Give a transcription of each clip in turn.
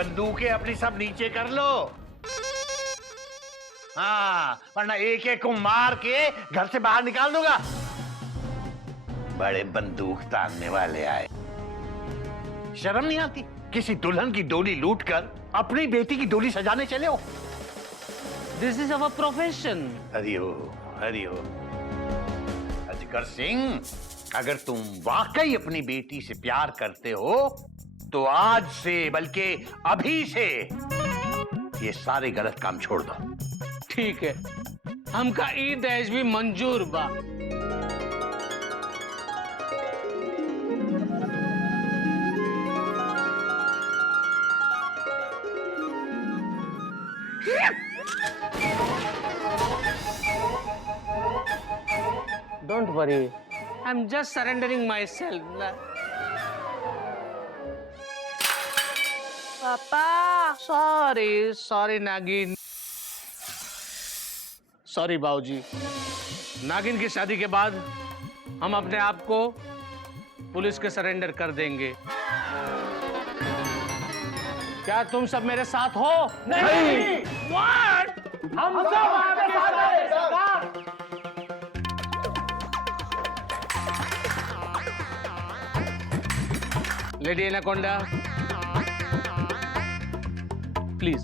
बंदूकें अपनी सब नीचे कर लो। हाँ, वरना एक एक को मार के घर से बाहर निकाल दूंगा। बड़े बंदूक तानने वाले आए। शर्म नहीं आती? किसी दुल्हन की डोली लूटकर अपनी बेटी की डोली सजाने चले हो। This is our profession. हरिओ हरिओ। अजगर सिंह, अगर तुम वाकई अपनी बेटी से प्यार करते हो तो आज से, बल्कि अभी से ये सारे गलत काम छोड़ दो। ठीक है, हमका ई दहेज भी मंजूर बा। Don't worry, I'm just surrendering myself. पापा, Sorry नागिन। सॉरी बाबूजी। नागिन की शादी के बाद हम अपने आप को पुलिस के सरेंडर कर देंगे। क्या तुम सब मेरे साथ हो? नहीं। What? हम सब आपके साथ हैं सरकार। Lady anaconda, please.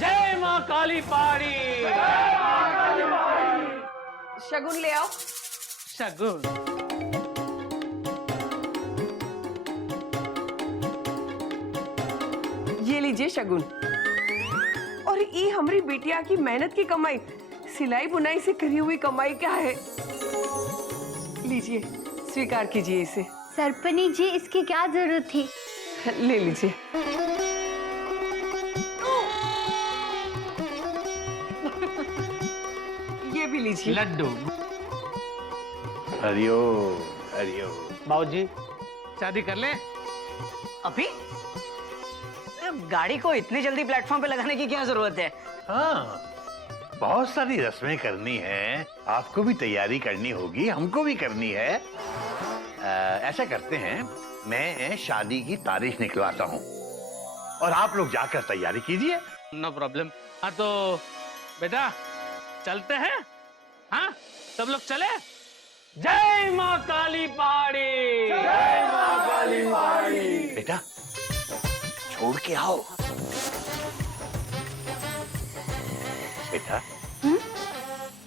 जय मां काली पहाड़ी। शगुन ले आओ। शगुन। ये लीजिए शगुन। और ये हमारी बिटिया की मेहनत की कमाई, सिलाई बुनाई से करी हुई कमाई क्या है? लीजिए, स्वीकार कीजिए इसे। सरपनी जी, इसकी क्या जरूरत थी? ले लीजिए। ये भी लीजिए। लड्डू। हरिओ हरिओ। बाबूजी, शादी कर ले। अभी गाड़ी को इतनी जल्दी प्लेटफॉर्म पे लगाने की क्या जरूरत है? हाँ, बहुत सारी रस्में करनी है। आपको भी तैयारी करनी होगी, हमको भी करनी है। ऐसा करते हैं, मैं शादी की तारीख निकलवाता हूँ और आप लोग जाकर तैयारी कीजिए। No problem. हाँ तो बेटा चलते हैं। हाँ, सब लोग चले। जय मां काली पहाड़ी। जय मां काली पहाड़ी। बेटा छोड़ के आओ। बेटा,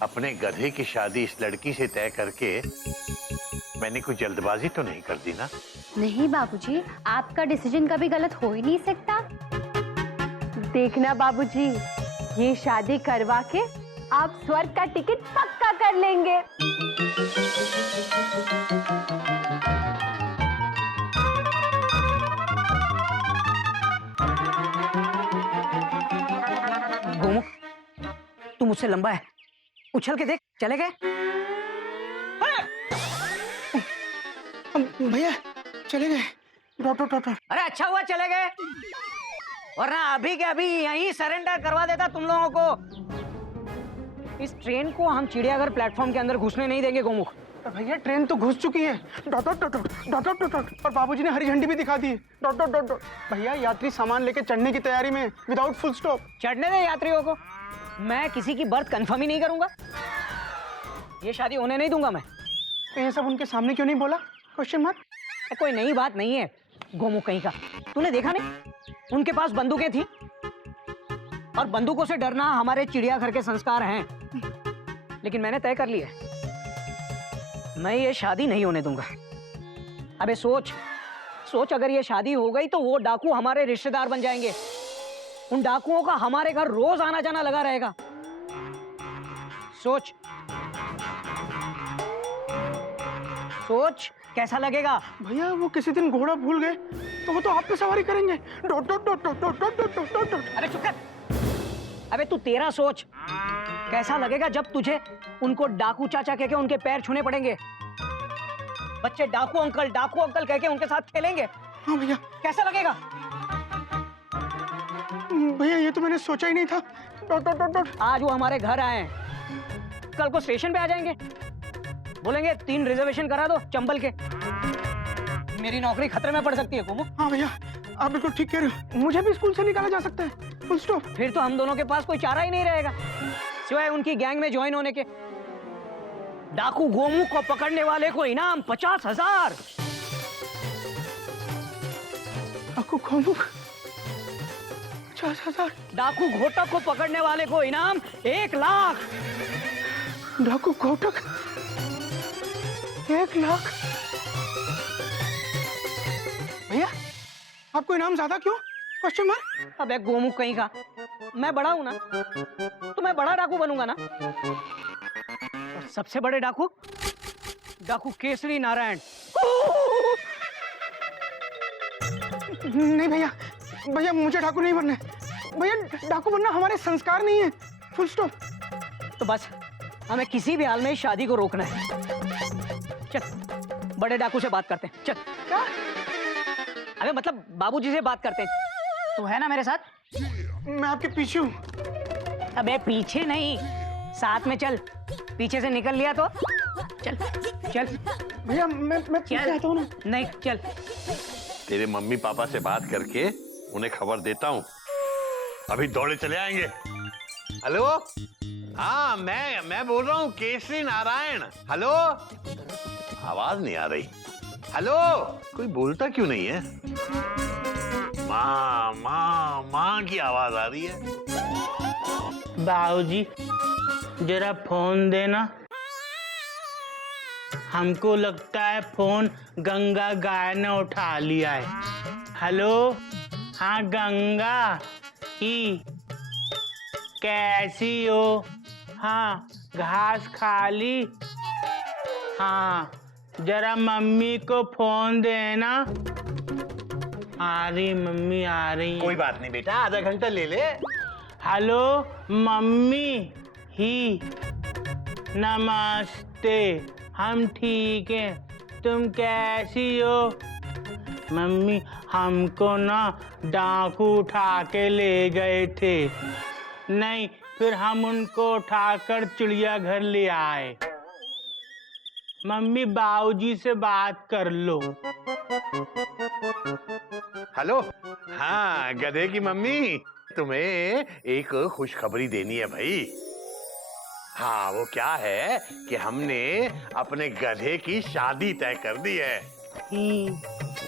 अपने गधे की शादी इस लड़की से तय करके मैंने कोई जल्दबाजी तो नहीं कर दी ना? नहीं बाबूजी, आपका डिसीजन कभी गलत हो ही नहीं सकता। देखना बाबूजी, ये शादी करवा के आप स्वर्ग का टिकट पक्का कर लेंगे। गोमुख, तू मुझसे लंबा है, उछल के देख। चले गए? भैया चले गए। डॉक्टर। अरे अच्छा हुआ चले गए, वरना अभी के अभी यहीं सरेंडर करवा देता तुम लोगों को। इस ट्रेन को हम चिड़ियाघर प्लेटफॉर्म के अंदर घुसने नहीं देंगे गोमुख। भैया ट्रेन तो घुस चुकी है। डॉक्टर और बाबूजी ने हरी झंडी भी दिखा दी है। डॉक्टर भैया, यात्री सामान लेके चढ़ने की तैयारी में, विदाउट फुल स्टॉप। चढ़ने दे यात्रियों को, मैं किसी की बर्थ कंफर्म ही नहीं करूंगा। ये शादी होने नहीं दूंगा मैं। तो ये सब उनके सामने क्यों नहीं बोला? Question mark. कोई नई बात नहीं है गोमुख कहीं का। तूने देखा नहीं, उनके पास बंदूकें थी, और बंदूकों से डरना हमारे चिड़ियाघर के संस्कार हैं। लेकिन मैंने तय कर लिया, मैं ये शादी नहीं होने दूंगा। अबे सोच, अगर ये शादी हो गई तो वो डाकू हमारे रिश्तेदार बन जाएंगे। उन डाकुओं का हमारे घर रोज आना जाना लगा रहेगा। सोच कैसा लगेगा? भैया वो किसी दिन घोड़ा भूल गए तो वो तो आप पे सवारी करेंगे। अरे चुप कर। अबे तू तेरा सोच, कैसा लगेगा जब तुझे उनको डाकू चाचा कह के उनके पैर छूने पड़ेंगे। बच्चे डाकू अंकल कह के उनके साथ खेलेंगे। हाँ भैया। कैसा लगेगा? भैया ये तो मैंने सोचा ही नहीं था। आज वो हमारे घर आए, कल को स्टेशन पे आ जाएंगे। बोलेंगे 3 रिजर्वेशन करा दो चंबल के। मेरी नौकरी खतरे में पड़ सकती है गोमू। हाँ भैया, आप बिल्कुल ठीक कह रहे हो, मुझे भी स्कूल से निकाला जा सकता है, फुल स्टॉप। फिर तो हम दोनों के पास कोई चारा ही नहीं रहेगा सिवाय उनकी गैंग में ज्वाइन होने के। डाकू गोमू को पकड़ने वाले को इनाम 50,000। आपको गोमू 50,000। डाकू घोटक को पकड़ने वाले को इनाम 1 लाख। डाकू घोटक 1 लाख। भैया आपको इनाम ज्यादा क्यों? Question mark. अबे गोमू कहीं का, मैं बड़ा हूं ना, तो मैं बड़ा डाकू बनूंगा ना। और सबसे बड़े डाकू डाकू केसरी नारायण। नहीं भैया, भैया मुझे डाकू नहीं बनना है। भैया डाकू बनना हमारे संस्कार नहीं है, फुल स्टॉप। तो बस हमें किसी भी हाल में इस शादी को रोकना है। चल बड़े डाकू से बात करते हैं। चल। क्या? अबे मतलब बाबूजी से बात करते हैं। तू है ना मेरे साथ? मैं आपके पीछे हूँ। अबे पीछे नहीं, साथ में चल। पीछे से निकल लिया तो चल चल। भैया मैं पीछे चल। आता हूँ ना। नहीं चल। तेरे मम्मी पापा से बात करके उन्हें खबर देता हूँ, अभी दौड़े चले आएंगे। हेलो, हाँ मैं बोल रहा हूँ केसरी नारायण। हेलो, आवाज नहीं आ रही। हेलो, कोई बोलता क्यों नहीं है? माँ माँ माँ की आवाज आ रही है। बाबूजी जरा फोन देना। हमको लगता है फोन गंगा गाय ने उठा लिया है। हेलो, हाँ गंगा ही, कैसी हो? हाँ घास खा ली? हाँ जरा मम्मी को फोन देना। आ रही मम्मी, आ रही। कोई बात नहीं बेटा, आधा घंटा ले ले। हेलो मम्मी ही, नमस्ते, हम ठीक हैं, तुम कैसी हो? मम्मी हमको ना डाकू उठा के ले गए थे। नहीं, फिर हम उनको उठाकर चिड़ियाघर ले आए। मम्मी बाबूजी से बात कर लो। हेलो, हाँ गधे की मम्मी, तुम्हें एक खुशखबरी देनी है भाई। हाँ वो क्या है कि हमने अपने गधे की शादी तय कर दी है।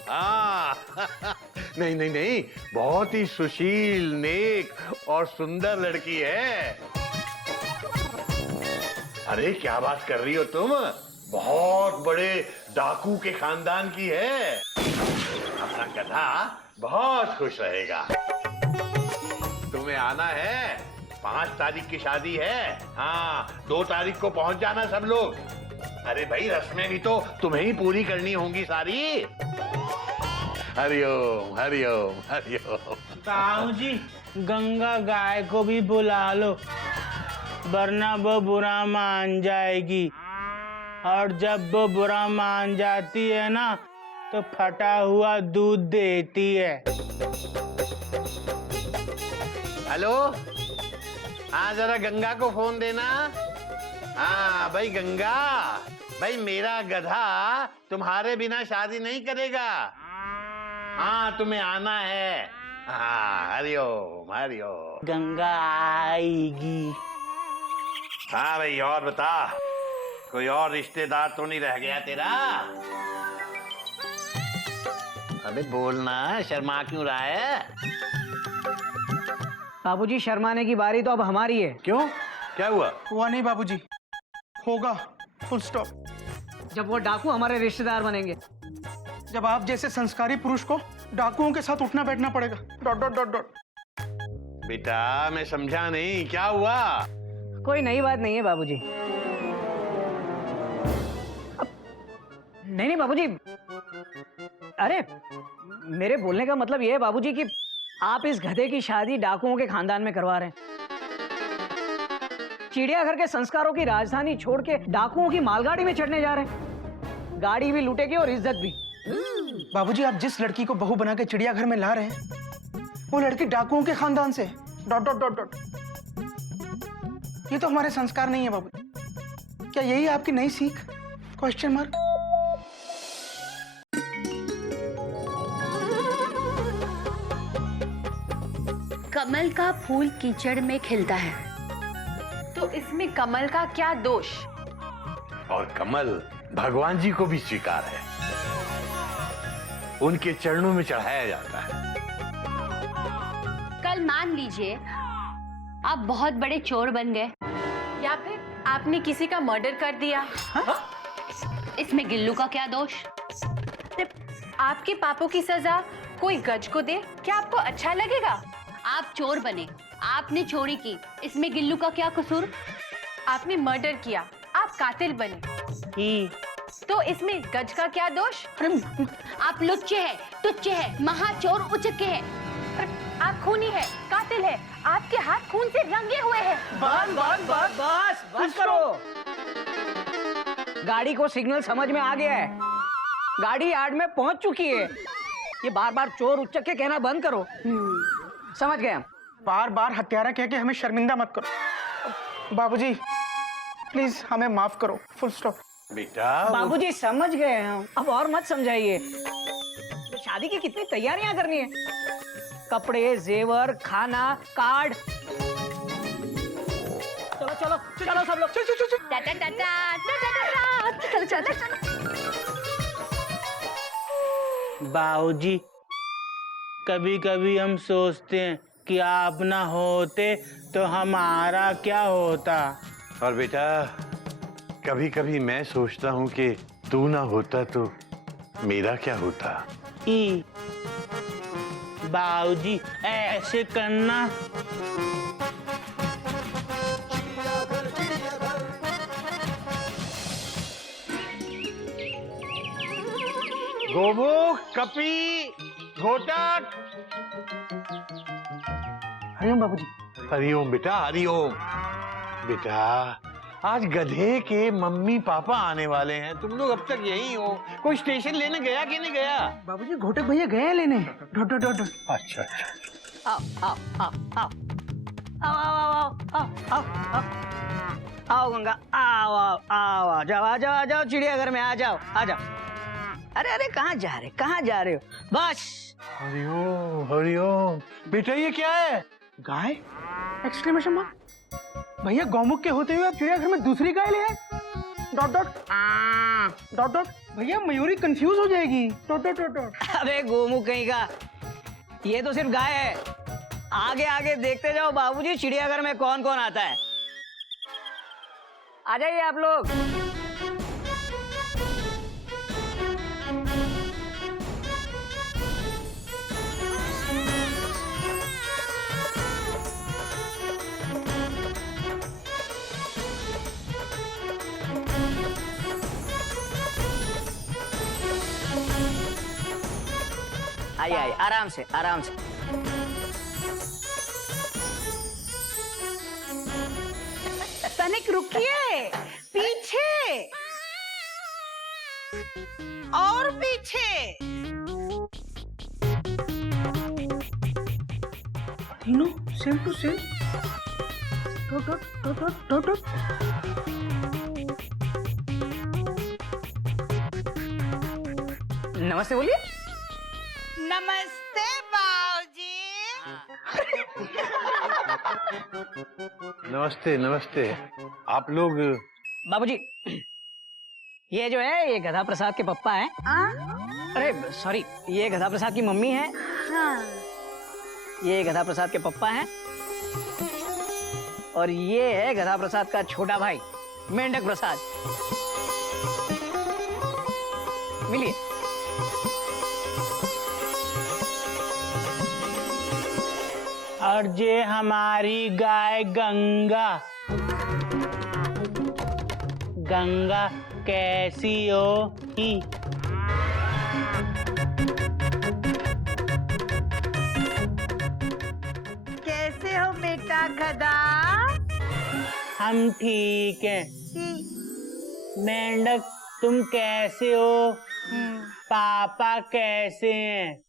हाँ नहीं नहीं नहीं, बहुत ही सुशील, नेक और सुंदर लड़की है। अरे क्या बात कर रही हो तुम? बहुत बड़े डाकू के खानदान की है। अपना गधा बहुत खुश रहेगा। तुम्हें आना है, 5 तारीख की शादी है। हाँ 2 तारीख को पहुंच जाना सब लोग। अरे भाई रस्में भी तो तुम्हें ही पूरी करनी होंगी सारी। हरिओम हरिओम हरिओम। बाबूजी गंगा गाय को भी बुला लो, वरना वो बुरा मान जाएगी। और जब वो बुरा मान जाती है ना, तो फटा हुआ दूध देती है। हेलो, हाँ जरा गंगा को फोन देना। हाँ भाई गंगा, भाई मेरा गधा तुम्हारे बिना शादी नहीं करेगा। हाँ तुम्हें आना है। हाँ हरिओम हरिओम। गंगा आएगी। हाँ भाई और बता, कोई और रिश्तेदार तो नहीं रह गया तेरा? अबे बोलना, शर्मा क्यों रहा है? बाबूजी शर्माने की बारी तो अब हमारी है। क्यों, क्या हुआ? हुआ नहीं बाबूजी, होगा, फुल स्टॉप। जब वो डाकू हमारे रिश्तेदार बनेंगे। जब आप जैसे संस्कारी पुरुष को डाकुओं के साथ उठना बैठना पड़ेगा। Dot dot dot dot. बेटा मैं समझा नहीं, क्या हुआ? कोई नई बात नहीं है बाबूजी। नहीं बाबूजी, अरे मेरे बोलने का मतलब ये है बाबूजी कि आप इस गधे की शादी डाकुओं के खानदान में करवा रहे हैं। चिड़ियाघर के संस्कारों की राजधानी छोड़ के डाकुओं की मालगाड़ी में चढ़ने जा रहे हैं। गाड़ी भी लूटेगी और इज्जत भी। बाबूजी आप जिस लड़की को बहू बना के चिड़ियाघर में ला रहे हैं, वो लड़की डाकुओं के खानदान से। Dot dot dot dot. ये तो हमारे संस्कार नहीं है बाबूजी। क्या यही आपकी नई सीख? Question mark. कमल का फूल कीचड़ में खिलता है। तो इसमें कमल का क्या दोष? और कमल भगवान जी को भी स्वीकार है, उनके चरणों में चढ़ाया जाता है। कल मान लीजिए आप बहुत बड़े चोर बन गए, या फिर आपने किसी का मर्डर कर दिया। इसमें गिल्लू का क्या दोष? आपके पापों की सजा कोई गज को दे, क्या आपको अच्छा लगेगा? आप चोर बने, आपने चोरी की, इसमें गिल्लू का क्या कसूर? आपने मर्डर किया, आप कातिल बने, तो इसमें गज का क्या दोष? आप लुच्चे हैं, तुच्चे हैं, महाचोर उचक्के हैं। आप खूनी है, कातिल है, आपके हाथ खून से रंगे हुए हैं। बस करो। गाड़ी को सिग्नल समझ में आ गया है, गाड़ी यार्ड में पहुंच चुकी है। ये बार बार चोर उच्चके कहना बंद करो। समझ गए हम। बार बार हत्यारा कह के हमें शर्मिंदा मत करो। बाबूजी प्लीज हमें माफ करो, फुल स्टॉप। बेटा बाबूजी समझ गए हम, अब और मत समझाइए। शादी की कितनी तैयारियां करनी है, कपड़े, जेवर, खाना, कार्ड। चलो चलो चलो सब लोग, टा टा टा टा टा टा टा। चलो चलो चलो। बाबूजी, कभी कभी हम सोचते हैं कि आप ना होते तो हमारा क्या होता। और बेटा कभी कभी मैं सोचता हूँ कि तू ना होता तो मेरा क्या होता। बाबूजी ऐसे करना। गोमुख, कपी, घोटक। हरिओम बाबूजी। हरिओम बेटा, हरिओम। बेटा आज गधे के मम्मी पापा आने वाले हैं, तुम लोग अब तक यही हो। कोई स्टेशन लेने गया कि नहीं गया? बाबूजी घोटक भैया गए हैं लेने। Dot dot dot. अच्छा अच्छा। आओ आओ आओ आओ आओ आओ आओ आओ आओ गंगा, आओ आओ आओ आ जाओ आ जाओ आ जाओ, चिड़ियाघर में आ जाओ आ जाओ। अरे अरे कहाँ जा रहे हो? बस। हरिओम हरिओम। बेटा ये क्या है? गाय? Exclamation mark. भैया गौमुख के होते हुए आप चिड़ियाघर में दूसरी गाय ले आए। Dot dot dot dot. भैया मयूरी कंफ्यूज हो जाएगी। Dot dot dot dot. अबे गोमू कहीं का, ये तो सिर्फ गाय है। आगे आगे देखते जाओ बाबूजी, चिड़ियाघर में कौन कौन आता है। आ जाइए आप लोग। आइए आइए, आराम से आराम से। तनिक रुकिए, पीछे और पीछे। तीनों same to same. Dot dot dot dot dot dot. नमस्ते बोलिए। नमस्ते बाबूजी। नमस्ते नमस्ते। आप लोग? बाबूजी ये जो है, ये गधा प्रसाद के पप्पा हैं। अरे सॉरी, ये गधा प्रसाद की मम्मी है। ये गधा प्रसाद के पप्पा हैं, और ये है गधा प्रसाद का छोटा भाई मेंढक प्रसाद। मिलिए। और ये हमारी गाय गंगा। गंगा कैसी हो ही? कैसे हो बेटा गधा? हम ठीक हैं। मेंढक तुम कैसे हो? पापा कैसे हैं?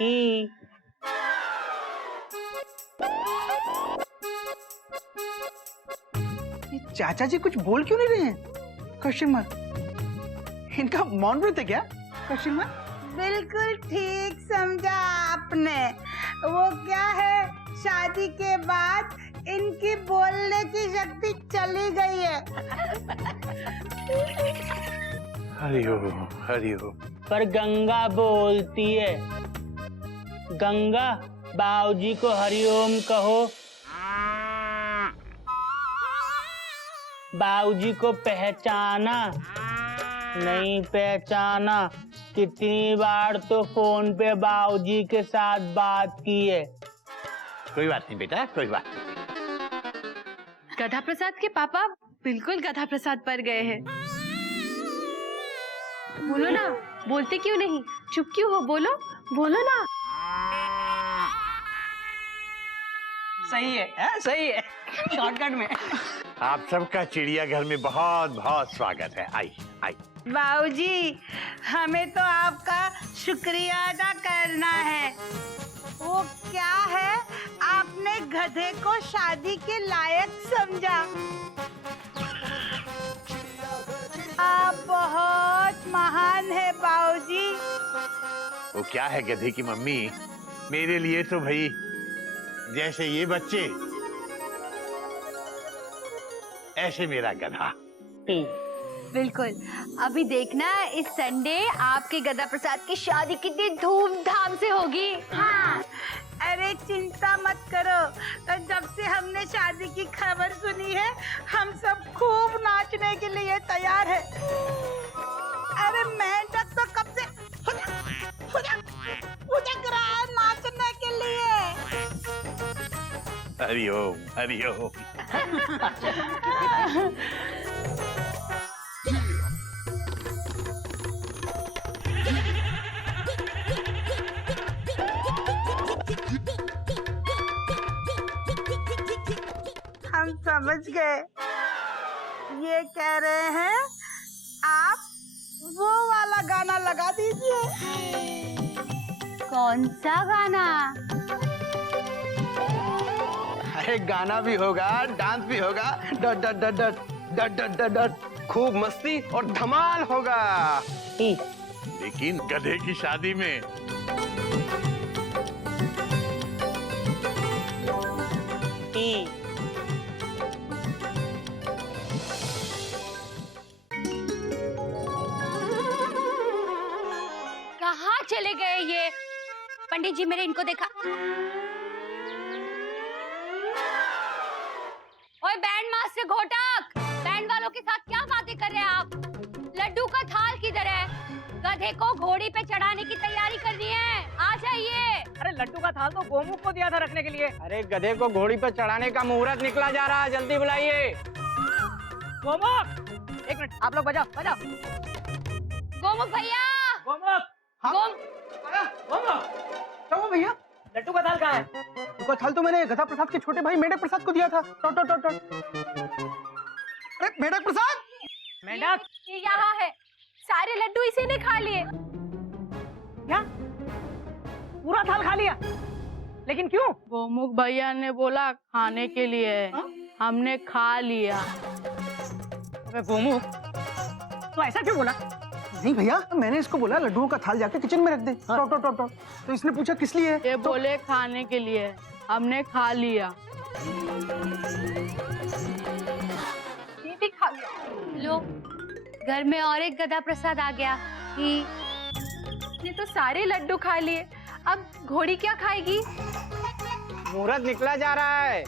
ही। चाचा जी कुछ बोल क्यों नहीं रहे हैं? Question mark. इनका मौन व्रत है क्या? Question mark. बिल्कुल ठीक समझा आपने। वो क्या है, शादी के बाद इनकी बोलने की शक्ति चली गई है। हरिओम हरिओम। पर गंगा बोलती है, गंगा बाबूजी को हरिओम कहो। बाबूजी को पहचाना नहीं पहचाना, कितनी बार तो फोन पे बाबूजी के साथ बात की है। कोई बात नहीं बेटा, कोई बात नहीं। गधा प्रसाद के पापा बिल्कुल गधा प्रसाद पर गए हैं। बोलो ना, बोलते क्यों नहीं? चुप क्यों हो? बोलो बोलो ना। सही है, सही है। शॉर्टकट में। आप सबका चिड़ियाघर में बहुत बहुत स्वागत है। आई आई। बाबूजी, हमें तो आपका शुक्रिया अदा करना है। वो क्या है, आपने गधे को शादी के लायक समझा। आप बहुत महान है बाबूजी। वो क्या है गधे की मम्मी, मेरे लिए तो भाई जैसे ये बच्चे ऐसे मेरा गधा। बिल्कुल। अभी देखना इस संडे आपके गधा प्रसाद की शादी कितनी धूमधाम से होगी। हाँ, अरे चिंता मत करो, तो जब से हमने शादी की खबर सुनी है, हम सब खूब नाचने के लिए तैयार है। अरे मेंढक तो कब से फुदक रहा है नाचने के लिए। हरिओम हरिओम। हम समझ गए, ये कह रहे हैं आप वो वाला गाना लगा दीजिए। कौन सा गाना? अरे गाना भी होगा, डांस भी होगा, डट डट डट डट डट डट डट डट, खूब मस्ती और धमाल होगा। लेकिन गधे की शादी में कहाँ चले गए ये? पंडित जी मेरे इनको देखा। ओए बैंड मास्टर घोटक, बैंड वालों के साथ क्या बातें कर रहे हैं आप? लड्डू का थाल किधर है? गधे को घोड़ी पे चढ़ाने की तैयारी करनी है, आ जाइए। अरे लड्डू का थाल तो गोमुख को दिया था रखने के लिए। अरे गधे को घोड़ी पर चढ़ाने का मुहूर्त निकला जा रहा है, जल्दी बुलाइए। गोमुख, एक मिनट, आप लोग बजाओ बजाओ। गोमुख भैया। गोमुख, हाँ? गोमुख, क्या हुआ भैया? लड्डू का थाल कहाँ है? लड्डू का थाल तो मैंने गधा प्रसाद के छोटे भाई मेढक प्रसाद को दिया था। टॉट टॉट टॉट टॉट। अरे मेढक प्रसाद, मेंढक ये यहाँ है, सारे लड्डू इसी ने खा लिए। क्या? पूरा थाल खा लिया? लेकिन क्यों? गोमुख भैया ने बोला खाने के लिए। हमने खा लिया। अबे गोमुख, तो ऐसा क्यों बोला? नहीं भैया, मैंने इसको बोला लड्डुओं का थाल जाके किचन में रख दे। टॉट टॉट टॉट टॉट। तो इसने पूछा किस लिए? ये बोले खाने के लिए, हमने खा लिया। ये भी खा गया। लो, घर में और एक गधा प्रसाद आ गया। ये तो सारे लड्डू खा लिए, अब घोड़ी क्या खाएगी? मुहूर्त निकला जा रहा है।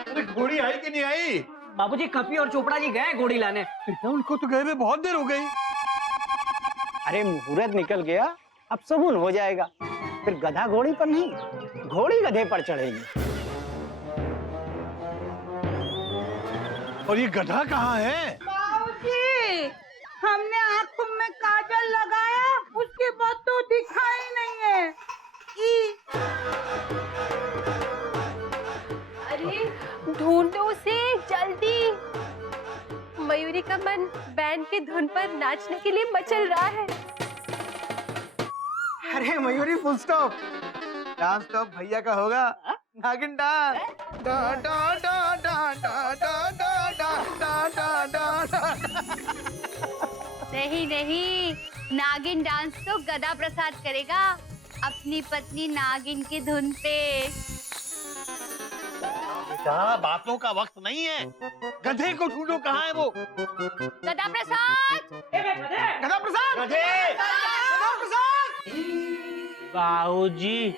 अरे घोड़ी आई कि नहीं आई? बाबूजी कपी और चोपड़ा जी गए घोड़ी लाने। उनको तो गए हुए बहुत देर हो गई। अरे मुहूर्त निकल गया, अब सबून हो जाएगा। फिर गधा घोड़ी पर नहीं, घोड़ी गधे पर चढ़ेगी। और ये गधा कहाँ है? बाबूजी, हमने आंखों में काजल लगाया, उसके बाद तो दिखाई नहीं है। अरे ढूंढो उसे जल्दी। मयूरी का मन बैंड की धुन पर नाचने के लिए मचल रहा है। अरे मयूरी फुल स्टॉप। डांस तो भैया का होगा। नागिन डांस डा डा डा डा डा डा डा डा डा डा डा। नहीं नहीं, नागिन डांस तो गदा प्रसाद करेगा अपनी पत्नी नागिन की धुन पे। बेटा बातों का वक्त नहीं है, गधे को ढूंढो, कहाँ है वो? गदा प्रसाद, गधा प्रसाद, गधे! गधा प्रसाद। बाबूजी,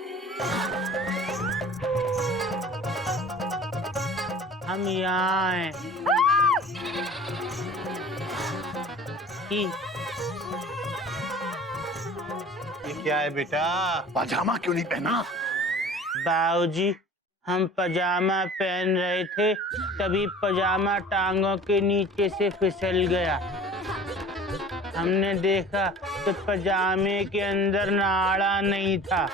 हम यहाँ हैं। ये क्या है बेटा, पजामा क्यों नहीं पहना? बाबूजी, हम पजामा पहन रहे थे, तभी पजामा टांगों के नीचे से फिसल गया। हमने देखा तो पजामे के अंदर नाड़ा नहीं था।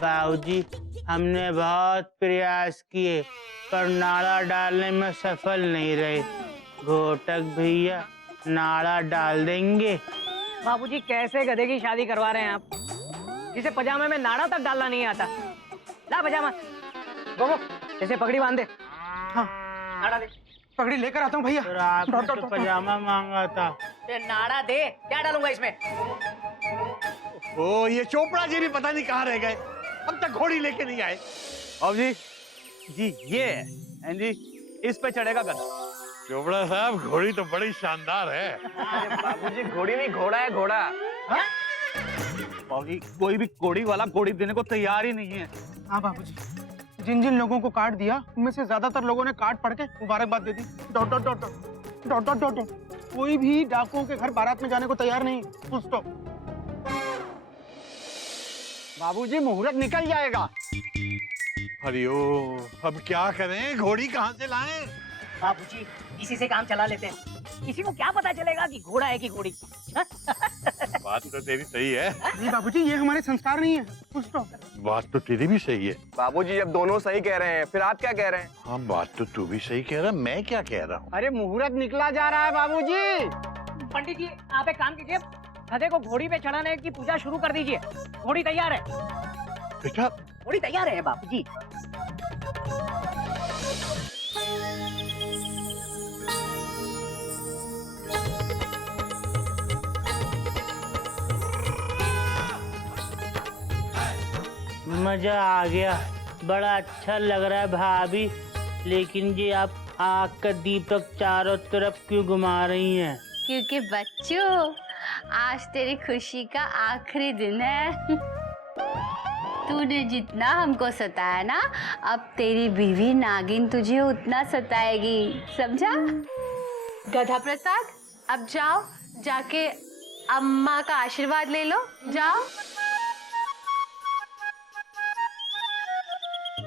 बाबूजी, हमने बहुत प्रयास किए पर नाड़ा डालने में सफल नहीं रहे। घोटक भैया नाड़ा डाल देंगे। बाबूजी कैसे गधे की शादी करवा रहे हैं आप, जिसे पजामे में नाड़ा तक डालना नहीं आता। ला पजामा, गोमो जैसे पगड़ी बांध दे। हाँ नाड़ा दे। पगड़ी लेकर आता हूँ भैया। और आपने तो पजामा मांगा था। ते नाड़ा दे, क्या डालूंगा इसमें? ओ ये चोपड़ा जी भी पता नहीं कहाँ रह गए, अब तक घोड़ी लेके नहीं आए। अब जी ये है हैं जी, इस पे चढ़ेगा गधा। चोपड़ा साहब घोड़ी तो बड़ी शानदार है। बाबूजी घोड़ी नहीं, घोड़ा है, घोड़ा। बाबूजी कोई भी घोड़ी वाला घोड़ी देने को तैयार ही नहीं है। हाँ बाबूजी, जिन जिन लोगों को कार्ड दिया उनमें से ज्यादातर लोगों ने कार्ड पढ़ के मुबारकबाद दे दी। Dot dot dot dot dot dot dot dot. कोई भी डाकुओं के घर बारात में जाने को तैयार नहीं। Full stop. बाबूजी मुहूर्त निकल जाएगा। हरिओ, अब क्या करें, घोड़ी कहाँ से लाएं? बाबूजी इसी से काम चला लेते हैं। किसी को क्या पता चलेगा कि घोड़ा है कि घोड़ी। बात तो तेरी सही है। नहीं बाबूजी, ये हमारे संस्कार नहीं है। Full stop. बात तो तेरी भी सही है। बाबूजी अब दोनों सही कह रहे हैं, फिर आप क्या कह रहे हैं? हाँ बात तो तू भी सही कह रहा, मैं क्या कह रहा हूँ? अरे मुहूर्त निकला जा रहा है बाबूजी। पंडित जी आप एक काम कीजिए, गधे को घोड़ी पे चढ़ाने की पूजा शुरू कर दीजिए। घोड़ी तैयार है। बेटा घोड़ी तैयार है बाबूजी। मजा आ गया, बड़ा अच्छा लग रहा है भाभी। लेकिन ये आप आग का दीपक चारों तरफ क्यों घुमा रही हैं? क्योंकि बच्चों आज तेरी खुशी का आखिरी दिन है। तूने जितना हमको सताया ना, अब तेरी बीवी नागिन तुझे उतना सताएगी, समझा? गधा प्रसाद, अब जाओ, जाके अम्मा का आशीर्वाद ले लो, जाओ।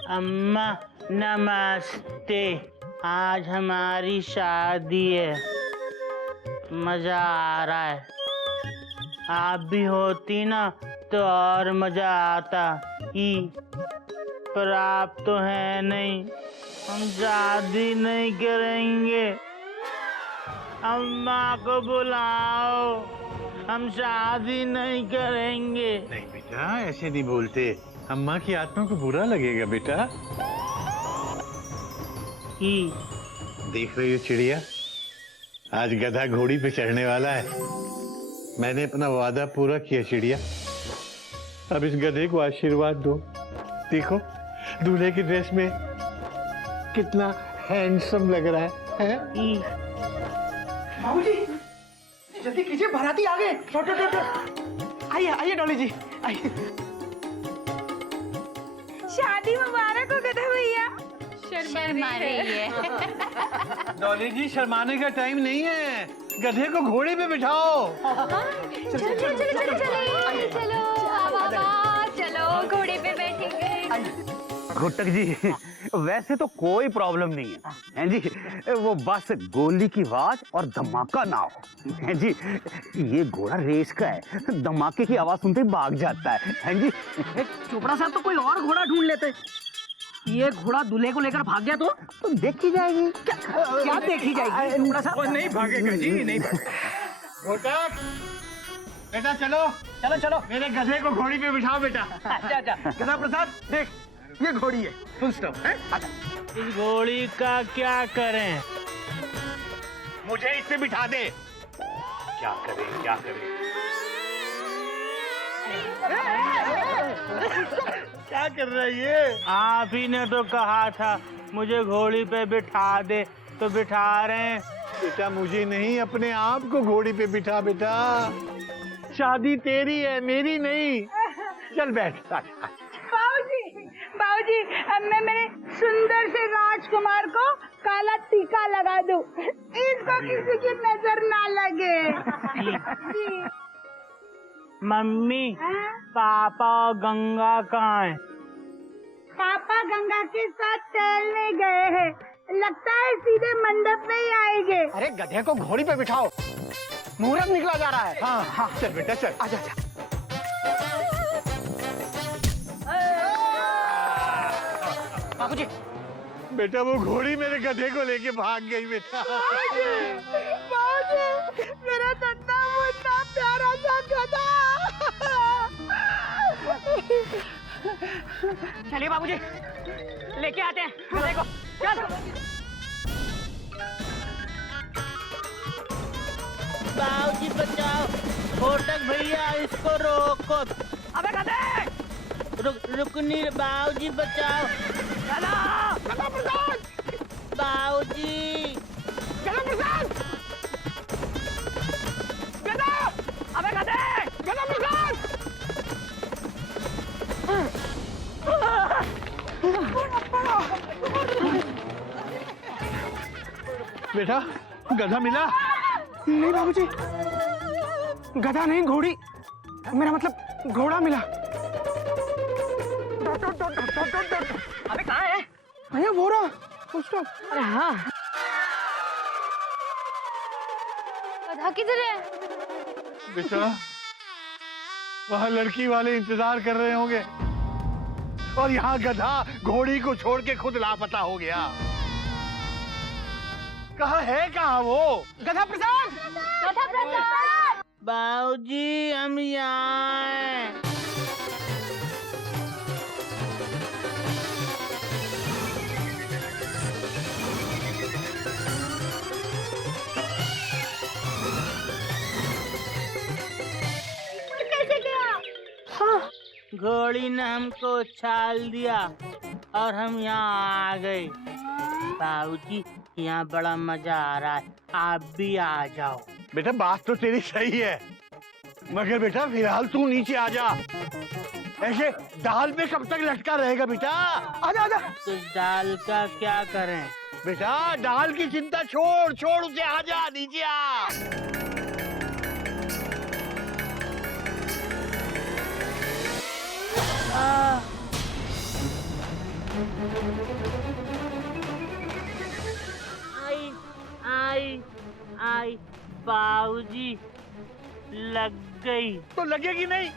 अम्मा नमस्ते, आज हमारी शादी है, मजा आ रहा है। आप भी होती ना तो और मजा आता ही, पर आप तो है नहीं। हम शादी नहीं करेंगे। अम्मा को बुलाओ, हम शादी नहीं करेंगे। नहीं बेटा, ऐसे नहीं बोलते, अम्मा की आत्मा को बुरा लगेगा बेटा। ही देख रही हो चिड़िया, आज गधा घोड़ी पे चढ़ने वाला है। मैंने अपना वादा पूरा किया चिड़िया, अब इस गधे को आशीर्वाद दो। देखो दूल्हे की ड्रेस में कितना हैंडसम लग रहा है? ही बाबूजी जल्दी कीजिए, बाराती आ गए। Dot dot dot. आइए आइए डॉली जी, आइए। शादी मुबारक हो गधा भैया। शर्मा रही है। डॉली जी शर्माने का टाइम नहीं है, गधे को घोड़े पे बिठाओ। चलो चलो चलो चलो चलो चलो बाबा, चलो घोड़े पे बैठेंगे। घुटक जी वैसे तो कोई प्रॉब्लम नहीं है, हैं जी, वो बस गोली की आवाज और धमाका ना हो। हैं जी, ये घोड़ा रेस का है, धमाके की आवाज सुनते ही भाग जाता है। हैं जी। चोपड़ा साहब तो कोई और घोड़ा ढूंढ लेते। ये घोड़ा दूल्हे को लेकर भाग गया तो देखी जाएगी। क्या देखी जाएगी? चोपड़ा साहब नहीं भागेगा जी, नहीं भागेगा। घोटक बेटा चलो चलो चलो। मेरे गधे को घोड़ी पे बिठाओ बेटा। अच्छा अच्छा। गधा प्रसाद देख, ये घोड़ी है, फुल स्टॉप है। आजा। इस घोड़ी का क्या करें? मुझे इससे बिठा दे। क्या करें, क्या करें? क्या कर रहा है ये? आप ही ने तो कहा था मुझे घोड़ी पे बिठा दे, तो बिठा रहे हैं। बेटा मुझे नहीं, अपने आप को घोड़ी पे बिठा। बेटा शादी तेरी है, मेरी नहीं। चल बैठ। बाबूजी, अब मैं मेरे सुंदर से राजकुमार को काला टीका लगा दूं, इसको किसी की नजर ना लगे। जी। मम्मी, पापा और गंगा कहाँ हैं? पापा गंगा के साथ टहलने गए हैं, लगता है सीधे मंडप में ही आएंगे। अरे गधे को घोड़ी पे बिठाओ, मुहूर्त निकला जा रहा है। हाँ हाँ, चल बेटा चल। आजा आजा। बाबूजी, बेटा वो घोड़ी मेरे गधे को लेके भाग गई बेटा। बाबूजी, मेरा नन्हा मुन्ना प्यारा सा गधा। चलिए बाबूजी, लेके आते हैं गधे को। चल। बाबूजी बचाओ, घोटक भैया इसको रोको। अबे गधे! रुक नहीं, बाबूजी बचाओ। गधा! गधा प्रसाद! बाबूजी, गधा प्रसाद! गधा! अबे गधे! गधा प्रसाद! बेटा गधा मिला? नहीं बाबूजी, गधा नहीं, घोड़ी। मेरा मतलब घोड़ा मिला। अबे कहाँ है? भैया वो रहा, फुल स्टॉप। अरे हाँ। गधा किधर है? बेटा वहाँ लड़की वाले इंतजार कर रहे होंगे और यहाँ गधा घोड़ी को छोड़ के खुद लापता हो गया। कहाँ है, कहाँ वो? गधा प्रसाद! गधा प्रसाद! बाबूजी हम यहाँ हैं। कैसे गया? हाँ, घोड़ी ने हमको उछाल दिया और हम यहाँ आ गए। बाबूजी यहाँ बड़ा मजा आ रहा है, आप भी आ जाओ। बेटा बात तो तेरी सही है, मगर बेटा फिलहाल तू नीचे आ जा। ऐसे डाल पे कब तक लटका रहेगा बेटा? आजा आजा। तो दाल का क्या करें? बेटा डाल की चिंता छोड़, छोड़ उसे, आजा नीचे आ। आई आई बाबूजी लग गई। तो लगेगी नहीं,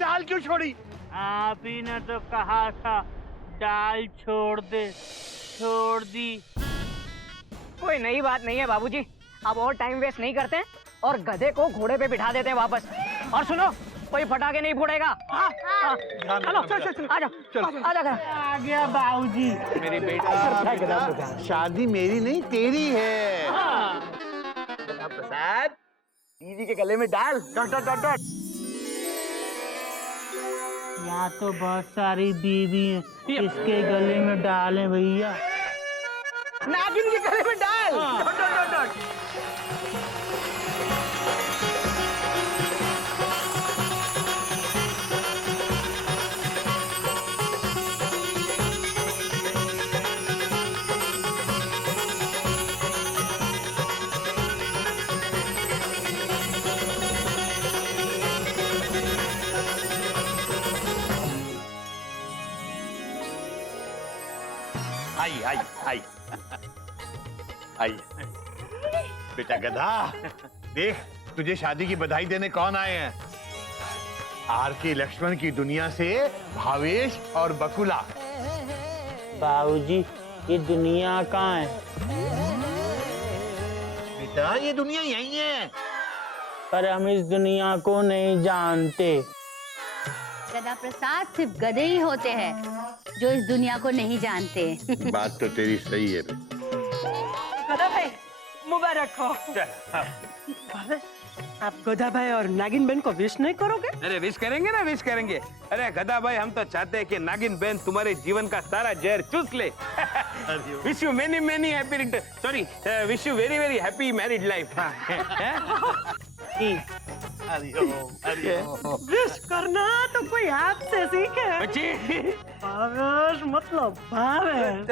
डाल क्यों छोड़ी? आप ही ने तो कहा था डाल छोड़ दे, छोड़ दी। कोई नई बात नहीं है बाबूजी, अब और टाइम वेस्ट नहीं करते हैं और गधे को घोड़े पे बिठा देते हैं वापस। और सुनो, कोई पटाखे नहीं फोड़ेगा। हाँ, हाँ। चलो चल चल चल, आ जाओ, चलो। आ जा। आ गया बाबूजी। मेरे बेटा शादी मेरी नहीं तेरी है। प्रसाद दीदी के गले में डाल। Dot dot dot dot. यहाँ तो बहुत सारी बीवी हैं, इसके गले में डालें भैया। नागिन के गले में डाल। Dot dot dot dot. आई आई आई आई। बेटा गधा देख, तुझे शादी की बधाई देने कौन आए हैं? आर के लक्ष्मण की दुनिया से भावेश और बकुला। बाबूजी ये दुनिया कहाँ है? बेटा ये दुनिया यही है। पर हम इस दुनिया को नहीं जानते। गधा प्रसाद सिर्फ गधे ही होते हैं जो इस दुनिया को नहीं जानते। बात तो तेरी सही है। गधा भाई मुबारक हो। आप गधा भाई और नागिन बहन को विश नहीं करोगे? अरे विश करेंगे ना, विश करेंगे। अरे गधा भाई, हम तो चाहते हैं कि नागिन बहन तुम्हारे जीवन का सारा जहर चूस ले। Wish you many many happy, sorry, wish you very very happy married life. Wish करना तो कोई हाथ से सीखे। बच्ची भावेश मतलब भावेश।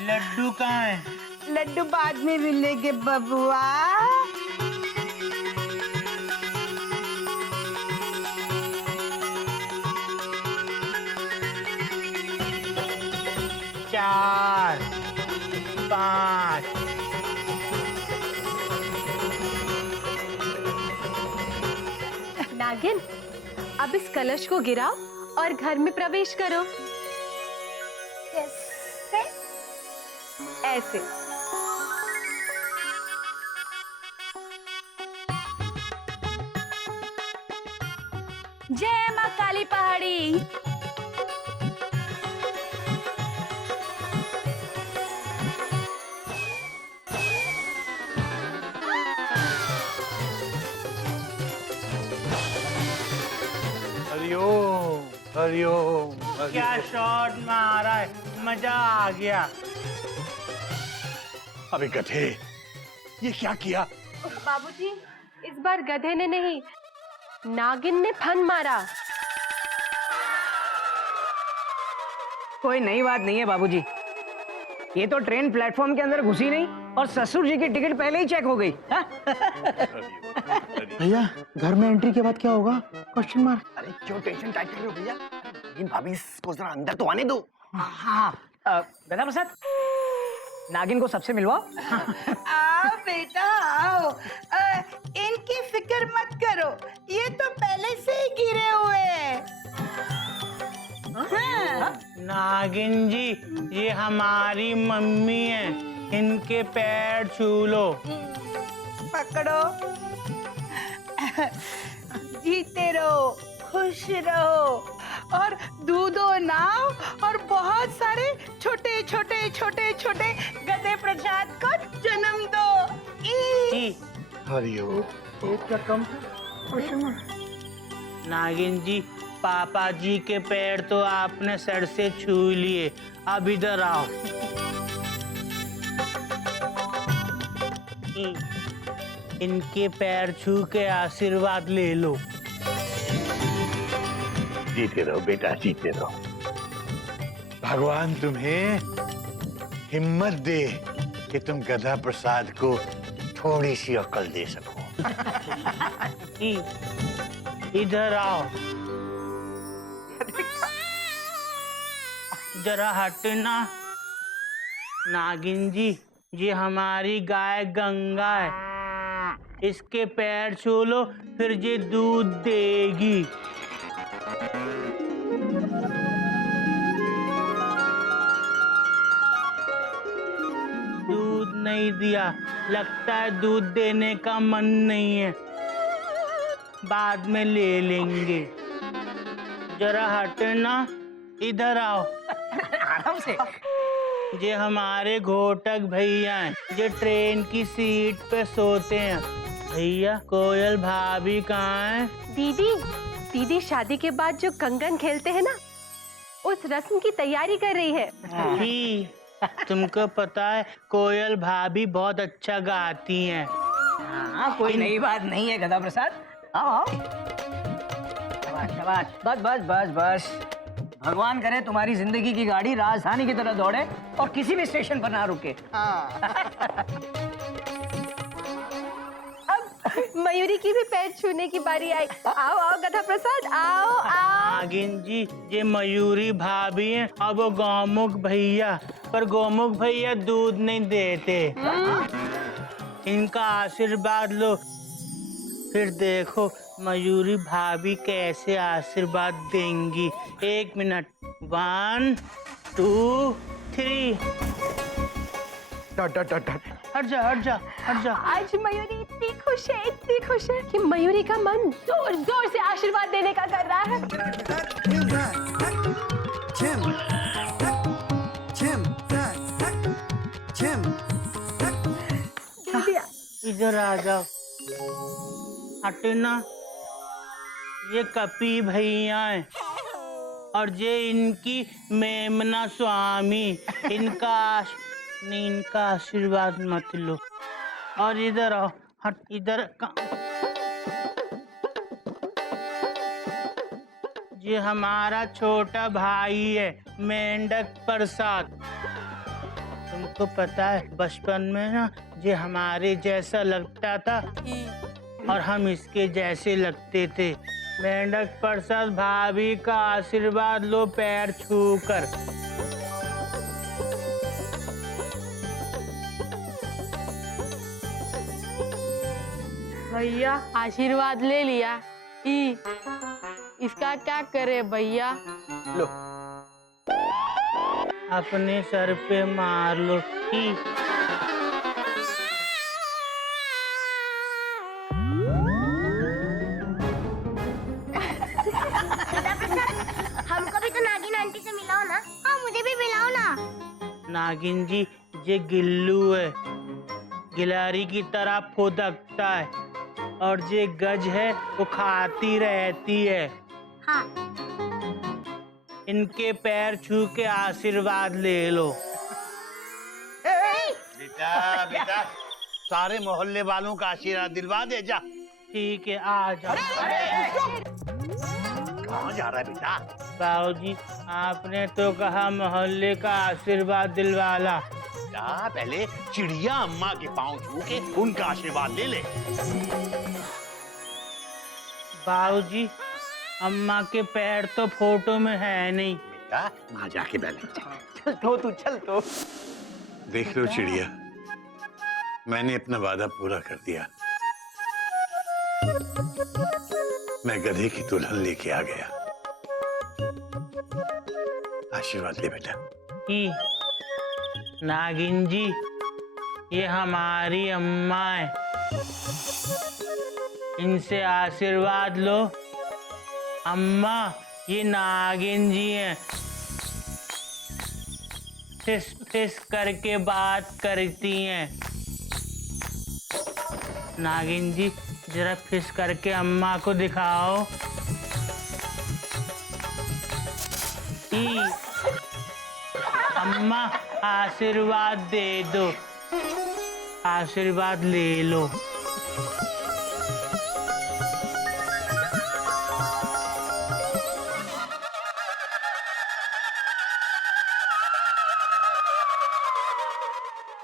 लड्डू कहाँ है? लड्डू बाद में मिलेंगे बबुआ। चार, पाँच। नागिन, अब इस कलश को गिराओ और घर में प्रवेश करो। ऐसे। जय माँ काली पहाड़ी। हरिओम हरिओम। क्या शॉट मारा है, मजा आ गया। अबे गधे, ये क्या किया? बाबूजी, इस बार गधे ने नहीं, नागिन ने फन मारा। कोई नई बात नहीं है बाबूजी। ये तो ट्रेन प्लेटफॉर्म के अंदर घुसी नहीं और ससुर जी की टिकट पहले ही चेक हो गई। भैया घर में एंट्री के बाद क्या होगा? Question mark. अरे क्यों टेंशन टाइट कर रहे हो भैया? इन भाभी को जरा अंदर तो आने दो। हाँ, गधा प्रसाद, नागिन को सबसे मिलवाओ। आओ बेटा आओ। इनकी फिक्र मत करो, ये तो पहले से ही गिरे हुए हैं। हाँ। नागिन जी, ये हमारी मम्मी है, इनके पैर छू लो। पकड़ो। जीते रहो, खुश रहो और दूधो नाव और बहुत सारे छोटे छोटे छोटे छोटे गधे प्रसाद को जन्म दो। हरिओम। क्या कम क्वेश्चन मार्क। नागिन जी, पापा जी के पैर तो आपने सर से छू लिए, अब इधर आओ। इनके पैर छू के आशीर्वाद ले लो। जीते रहो बेटा, जीते रहो। भगवान तुम्हें हिम्मत दे कि तुम गधा प्रसाद को थोड़ी सी अक्ल दे सको। इधर आओ, जरा हटना। नागिन जी, ये हमारी गाय गंगा है, इसके पैर छू लो, फिर ये दूध देगी। दूध नहीं दिया, लगता है दूध देने का मन नहीं है, बाद में ले लेंगे। जरा हटना, इधर आओ। आराम से। ये हमारे घोटक भैया हैं, ये ट्रेन की सीट पे सोते हैं। भैया, कोयल भाभी कहाँ है? दीदी, दीदी शादी के बाद जो कंगन खेलते हैं ना, उस रस्म की तैयारी कर रही है। ही, तुमको पता है कोयल भाभी बहुत अच्छा गाती हैं। हाँ, कोई नई बात नहीं है गधा प्रसाद। आओ आओ। शाबाश शाबाश, बस बस बस बस। भगवान करे तुम्हारी जिंदगी की गाड़ी राजधानी की तरह दौड़े और किसी भी स्टेशन पर ना रुके। अब मयूरी की भी पैर छूने की बारी आई। आओ आओ गधा प्रसाद, आओ आओ। नागिन जी, ये मयूरी भाभी हैं और वो गौमुख भैया, पर गौमुख भैया दूध नहीं देते। इनका आशीर्वाद लो, फिर देखो मयूरी भाभी कैसे आशीर्वाद देंगी। 1 minute. 1 2 3। Dot dot dot dot. हट जा हट जा हट जा। आज मयूरी इतनी खुश है कि मयूरी का मन जोर जोर से आशीर्वाद देने का कर रहा है। इधर आ जाओ। हटे ना। ये कपी भैया है और ये इनकी मेमना स्वामी। इनका आशीर्वाद मत लो। और इधर आओ। हट इधर ये हमारा छोटा भाई है मेंढक प्रसाद। तुमको पता है बचपन में ना ये हमारे जैसा लगता था और हम इसके जैसे लगते थे। मेंढक प्रसाद भाभी का आशीर्वाद लो पैर छूकर। भैया आशीर्वाद ले लिया। इसका क्या करे भैया? लो। अपने सर पे मार लो। हमको भी तो नागिन आंटी से मिलाओ ना। हाँ मुझे भी मिलाओ ना। नागिन जी ये गिल्लू है, गिलारी की तरह फुदकता है और ये गज है वो खाती रहती है। हाँ। इनके पैर छू के आशीर्वाद ले लो। बेटा बेटा सारे मोहल्ले वालों का आशीर्वाद दिलवा दे जा। ठीक है आ जाओ। कहाँ जा रहा है बेटा? बाबूजी आपने तो कहा मोहल्ले का आशीर्वाद दिलवाला। बेटा पहले चिड़िया अम्मा के पांव छू के उनका आशीर्वाद ले ले। बाबूजी अम्मा के पैर तो फोटो में है नहीं। बेटा वहां जाके बैठ। चल तो तू चल तो। देख लो चिड़िया, मैंने अपना वादा पूरा कर दिया। मैं गधे की दुल्हन लेके आ गया। आशीर्वाद ले बेटा। नागिन जी ये हमारी अम्मा है, इनसे आशीर्वाद लो। अम्मा ये नागिन जी हैं, फिस फिस करके बात करती हैं। नागिन जी जरा फिस करके अम्मा को दिखाओ। अम्मा आशीर्वाद दे दो, आशीर्वाद ले लो।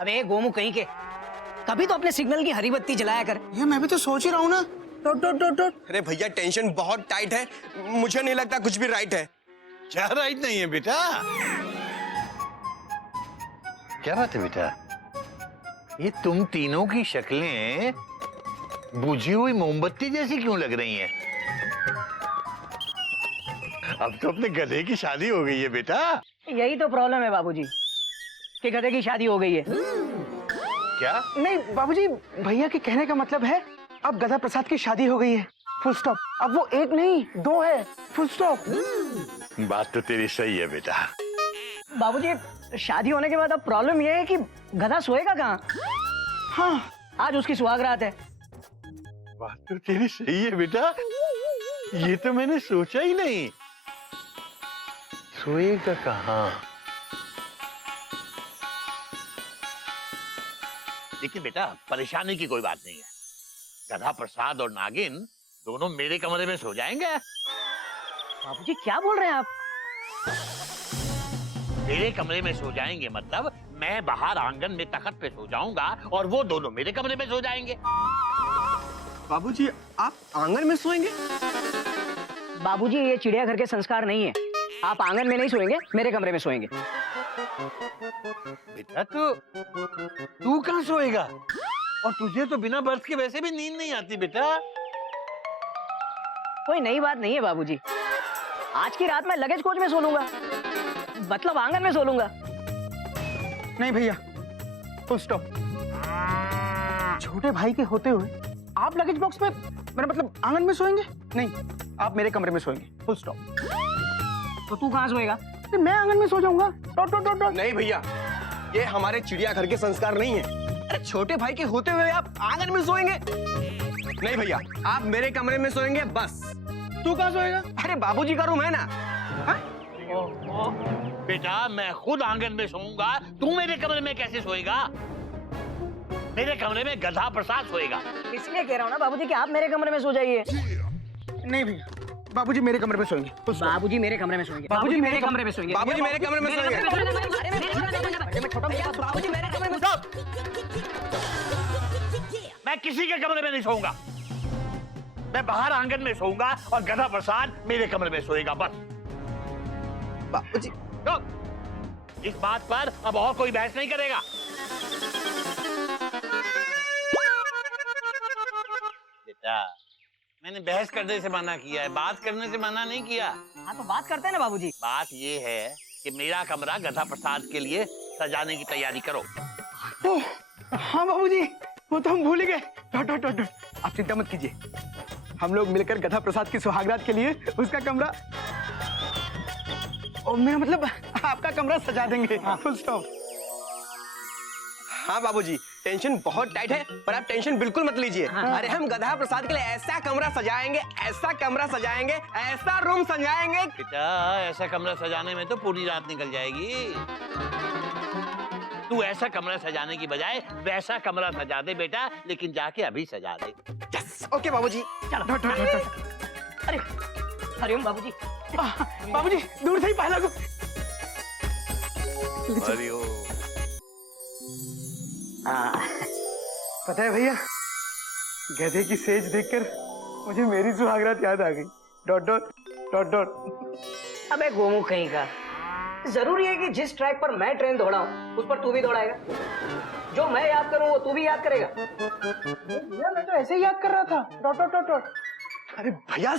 अबे गोमू कहीं के, कभी तो अपने सिग्नल की हरी बत्ती जलाया कर। ये मैं भी तो सोच ही रहा हूँ ना। Dot dot dot dot. अरे भैया टेंशन बहुत टाइट है, मुझे नहीं लगता कुछ भी राइट है। क्या राइट नहीं है बेटा? क्या बात है बेटा? ये तुम तीनों की शक्लें बुझी हुई मोमबत्ती जैसी क्यों लग रही हैं? अब तो अपने गधे की शादी हो गई है बेटा। यही तो प्रॉब्लम है बाबूजी कि गधे की शादी हो गई है। क्या? नहीं बाबूजी, भैया के कहने का मतलब है अब गधा प्रसाद की शादी हो गई है, फुल स्टॉप। अब वो एक नहीं दो है, फुल स्टॉप। बात तो तेरी सही है बेटा। बाबूजी शादी होने के बाद अब प्रॉब्लम ये है कि गधा सोएगा कहाँ? हाँ आज उसकी सुहागरात है। बात तो तेरी सही है बेटा, ये तो मैंने सोचा ही नहीं। सोएगा कहाँ? लेकिन बेटा परेशानी की कोई बात नहीं है। गधा प्रसाद और नागिन दोनों मेरे कमरे में सो जाएंगे। बाबूजी क्या बोल रहे हैं आप? मेरे कमरे में सो जाएंगे मतलब मैं बाहर आंगन में तख्त पे सो जाऊंगा और वो दोनों मेरे कमरे में सो जाएंगे। बाबूजी आप आंगन में सोएंगे? बाबूजी ये चिड़ियाघर के संस्कार नहीं है। आप आंगन में नहीं सोएंगे, मेरे कमरे में सोएंगे। बेटा तू कहाँ सोएगा? और तुझे तो बिना बर्थ के वैसे भी नींद नहीं आती बेटा। कोई नई बात नहीं है बाबूजी। आज की रात मैं लगेज कोच में सो लूंगा, मतलब आंगन में सो लूंगा। नहीं भैया, फुल स्टॉप। छोटे भाई के होते हुए आप लगेज बॉक्स में, मेरा मतलब आंगन में सोएंगे? नहीं, आप मेरे कमरे में सोएंगे, फुल स्टॉप। तो तू कहाँ सोएगा? मैं आंगन में सो जाऊंगा। Dot dot dot dot. नहीं भैया, ये हमारे चिड़ियाघर के संस्कार नहीं है। अरे छोटे भाई के होते हुए आप आंगन में सोएंगे? नहीं भैया, आप मेरे कमरे में सोएंगे बस। तू कहाँ सोएगा? अरे बाबूजी का रूम है ना। बेटा मैं खुद आंगन में सोऊंगा, तू मेरे कमरे में कैसे सोएगा? मेरे कमरे में गधा प्रसाद सोएगा। इसलिए कह रहा हूँ ना बाबूजी कि आप मेरे कमरे में सो जाइए। नहीं भैया, बाबूजी मेरे कमरे में सोएंगे। बाबूजी मेरे कमरे में सोएंगे। बाबूजी मेरे कमरे में सोएंगे। बाबूजी मेरे कमरे में सोएंगे। बाबूजी मेरे कमरे में। मैं किसी के कमरे में नहीं सोऊंगा। मैं बाहर आंगन में सोऊंगा और गधा प्रसाद मेरे कमरे में सोएगा बस। बाबूजी, इस बात पर अब और कोई बहस नहीं करेगा। बेटा मैंने बहस करने से मना किया है, बात करने से मना नहीं किया। हाँ तो बात करते हैं ना बाबूजी। बात ये है कि मेरा कमरा गधा प्रसाद के लिए सजाने की तैयारी करो। हाँ बाबूजी, वो तो हम भूल ही गए। Dot dot dot dot. आप चिंता मत कीजिए, हम लोग मिलकर गधा प्रसाद की सुहागरात के लिए उसका कमरा, और मेरा मतलब आपका कमरा सजा देंगे। Full stop. हाँ बाबूजी, टेंशन बहुत टाइट है, पर आप टेंशन बिल्कुल मत लीजिए। अरे हम गधा प्रसाद के लिए ऐसा कमरा सजाएंगे, ऐसा कमरा सजाएंगे, ऐसा रूम सजाएंगे। बेटा ऐसा कमरा सजाने में तो पूरी रात निकल जाएगी। तू ऐसा कमरा सजाने की बजाय वैसा कमरा सजा दे बेटा, लेकिन जाके अभी सजा दे। यस, ओके बाबूजी। Dot dot dot dot. अरे हरिओम बाबूजी। बाबूजी दूर से ही पहला को। पता है भैया, गधे की सेज देखकर मुझे मेरी सुहागरात याद आ गई। Dot dot dot dot. अबे गोमू कहीं का, जरूरी है कि जिस ट्रैक पर मैं ट्रेन दौड़ा हूँ उस पर तू भी दौड़ाएगा? जो मैं याद करूँ वो तू भी याद करेगा? भैया मैं तो ऐसे ही याद कर रहा था। Dot dot dot dot. अरे भैया,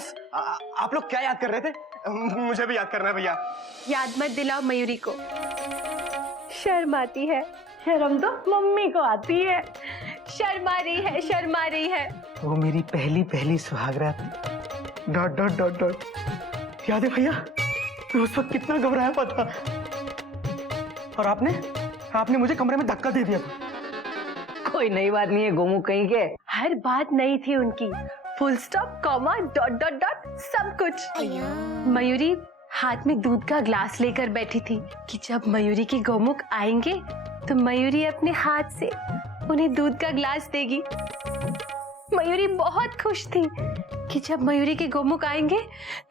आप लोग क्या याद कर रहे थे? मुझे भी याद करना है भैया। याद मत दिलाओ मयूरी को, शर्म आती है। शर्म तो मम्मी को आती है। शर्मा रही है, शर्मा रही है। वो मेरी पहली सुहागरात। Dot dot dot dot. याद है भैया, मैं उस वक्त कितना घबराया हुआ था, और आपने मुझे कमरे में धक्का दे दिया था। कोई नई बात नहीं है गोमू कहीं के। हर बात नई थी उनकी, full stop, comma, dot dot dot, सब कुछ। मयूरी हाथ में दूध का ग्लास लेकर बैठी थी कि जब मयूरी के गोमुख आएंगे तो मयूरी अपने हाथ से उन्हें दूध का ग्लास देगी। मयूरी बहुत खुश थी कि जब मयूरी के गोमुख आएंगे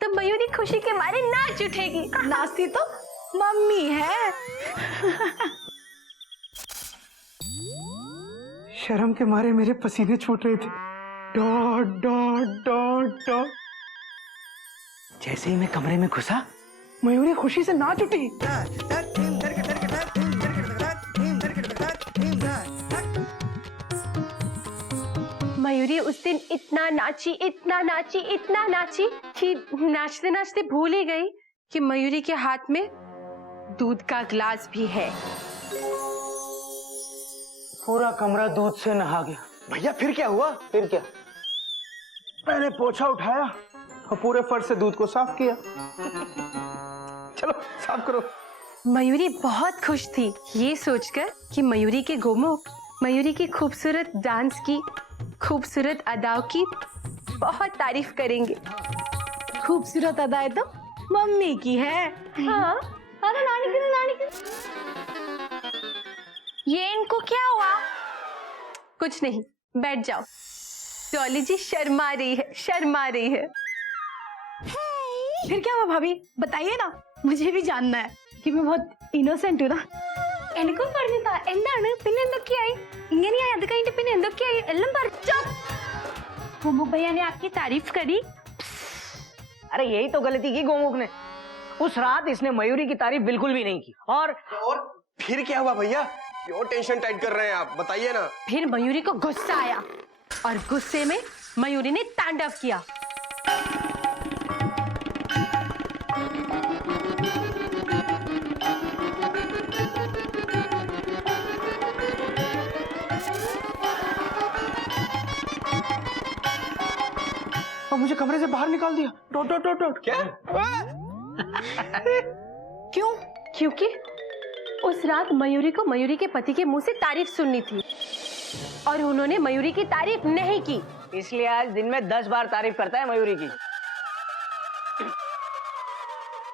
तो मयूरी खुशी के मारे नाच उठेगी। नाचती तो मम्मी है। शर्म के मारे मेरे पसीने छूट रहे थे। Dot dot dot dot. जैसे ही मैं कमरे में घुसा, मयूरी खुशी से नाच उठी। मयूरी उस दिन इतना नाची, इतना नाची, इतना नाची कि नाचते नाचते भूल ही गई कि मयूरी के हाथ में दूध का ग्लास भी है। पूरा कमरा दूध से नहा गया। भैया फिर क्या हुआ? फिर क्या, मैंने पोछा उठाया और पूरे फर्श से दूध को साफ किया। चलो साफ करो। मयूरी बहुत खुश थी ये सोचकर कि मयूरी के गोमुख मयूरी की खूबसूरत डांस की, खूबसूरत अदाओं की बहुत तारीफ करेंगे। खूबसूरत अदाएं तो मम्मी की है। हाँ, अरे नानी की। ये इनको क्या हुआ? कुछ नहीं, बैठ जाओ। डॉली जी शर्मा रही है, शर्मा रही है। फिर क्या हुआ भाभी, बताइए ना, मुझे भी जानना है कि मैं बहुत इनोसेंट हूँ ना। എനിക്കും പറഞ്ഞതാ എന്താണ് പിന്നെ എന്തൊക്കെയായി ഇങ്ങനെയായി അത് കഴിഞ്ഞിട്ട് പിന്നെ എന്തൊക്കെയായി എല്ലാം പറഞ്ഞു। गोमुख भैया ने आपकी तारीफ करी। अरे यही तो गलती की गोमुख ने। उस रात इसने मयूरी की तारीफ बिल्कुल भी नहीं की। और फिर क्या हुआ भैया? क्यों टेंशन टाइट कर रहे हैं आप, बताइए ना। फिर मयूरी को गुस्सा आया और गुस्से में मयूरी ने तांडव किया। और मुझे कमरे से बाहर निकाल दिया। Dot dot dot dot. क्या? क्यों? क्योंकि उस रात मयूरी को मयूरी के पति के मुंह से तारीफ सुननी थी और उन्होंने मयूरी की तारीफ नहीं की, इसलिए आज दिन में 10 बार तारीफ करता है मयूरी की।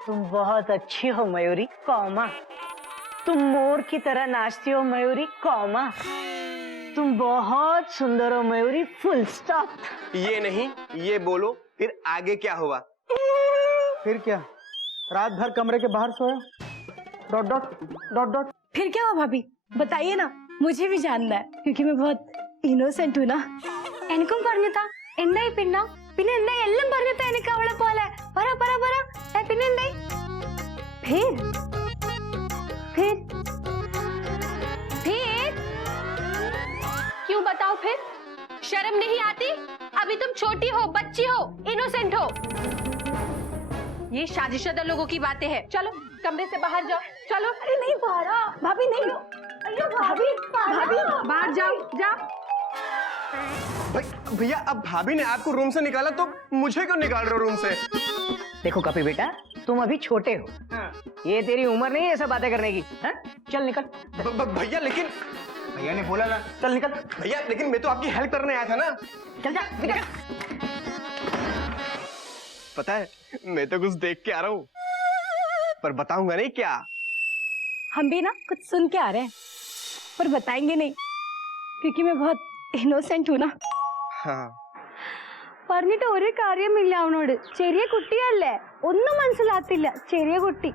तुम बहुत अच्छी हो मयूरी, कौमा। तुम मोर की तरह नाचती हो मयूरी, कौमा। तुम बहुत सुंदर हो मयूरी, फुल स्टॉप। ये नहीं, ये बोलो फिर आगे क्या हुआ? फिर क्या? रात भर कमरे के बाहर सोया। Dot dot dot dot. फिर क्या हुआ भाभी, बताइए ना, मुझे भी जानना है क्योंकि मैं बहुत इनोसेंट हूँ ना। എനിക്കും പറഞ്ഞതാ എന്തായി പിന്നെ എന്തായി എല്ലാം പറഞ്ഞതാ എനിക്ക് അവളെ പോലെ പറ പറ പറ പിന്നെ എന്തായി फिर क्यों बताओ फिर? शर्म नहीं आती? अभी तुम छोटी हो, बच्ची हो, इनोसेंट हो। ये शादीशुदा लोगों की बातें हैं। चलो कमरे से बाहर जाओ, चलो। अरे नहीं पारा, भाभी नहीं। अयो भाभी, भाभी बाहर जाओ, जाओ। भैया अब भाभी ने आपको रूम से निकाला तो मुझे क्यों निकाल रहे हो रूम से? देखो कपी बेटा, तुम अभी छोटे हो। ये तेरी उम्र नहीं है ऐसा बातें करने की। हाँ? चल निकल। भैया लेकिन भैया ने बोला ना, चल निकल। भैया लेकिन मैं तो आपकी हेल्प करने आया था ना। चल जा निकल। पता है मैं तो कुछ देख के आ रहा हूँ, पर बताऊंगा नहीं क्या। हम भी ना कुछ सुन के आ रहे हैं पर बताएंगे नहीं क्योंकि मैं बहुत ഇന്നോസെന്റ് ഹൂനാ. പറഞ്ഞിട്ട് ഒരു കാര്യമില്ല അവനോട്. ചെറിയ കുട്ടിയല്ലേ, ഒന്നും മനസ്സിലാത്തില്ല. ചെറിയ കുട്ടി.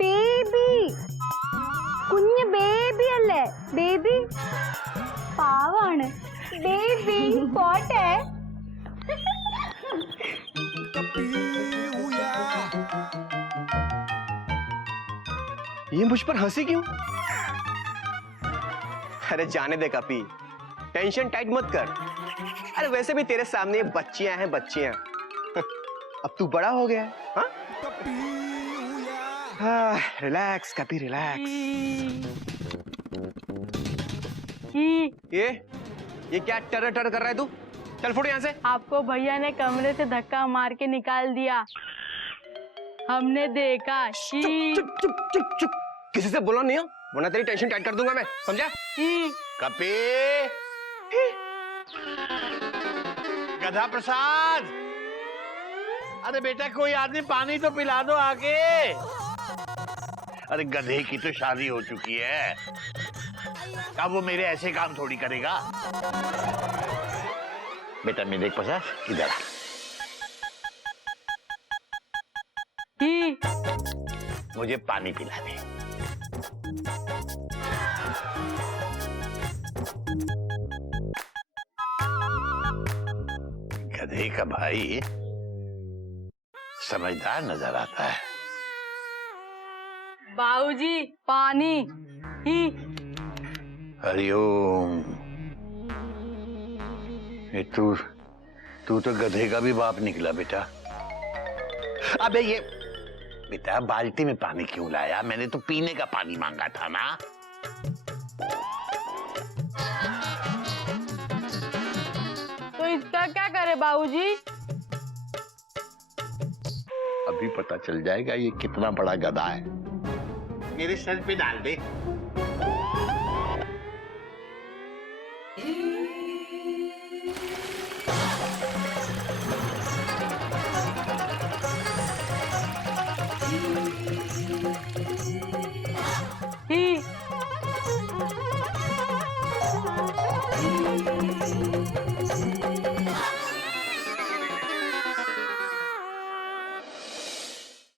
ബേബി, കുഞ്ഞു ബേബി അല്ലേ? ബേബി പാവാണ്. ബേബി പോട്ടെ. ये मुझ पर हंसी क्यों? अरे जाने दे कपी, टेंशन टाइट मत कर। अरे वैसे भी तेरे सामने बच्चियां हैं, बच्चियां। अब तू बड़ा हो गया है, हाँ? रिलैक्स कपी, रिलैक्स। ये क्या टर टर कर रहा है तू? चल फुट यहाँ से। आपको भैया ने कमरे से धक्का मार के निकाल दिया, हमने देखा। चुप चुप चुप चुप, किसी से बोला नहीं हो वरना तेरी टेंशन टाइट कर दूंगा मैं, समझा? कपी, गधा प्रसाद, अरे बेटा कोई आदमी पानी तो पिला दो आके। अरे गधे की तो शादी हो चुकी है, अब वो मेरे ऐसे काम थोड़ी करेगा। बेटा मेरे देख प्रसाद, इधर आ। मुझे पानी पिला दे। गधे का भाई समझदार नजर आता है। बाबूजी पानी ही। हरिओम। ये तू तो गधे का भी बाप निकला बेटा। अबे ये बेटा बाल्टी में पानी क्यों लाया? मैंने तो पीने का पानी मांगा था ना। तो इसका क्या करे बाबूजी? अभी पता चल जाएगा ये कितना बड़ा गधा है। मेरे सर पे डाल दे।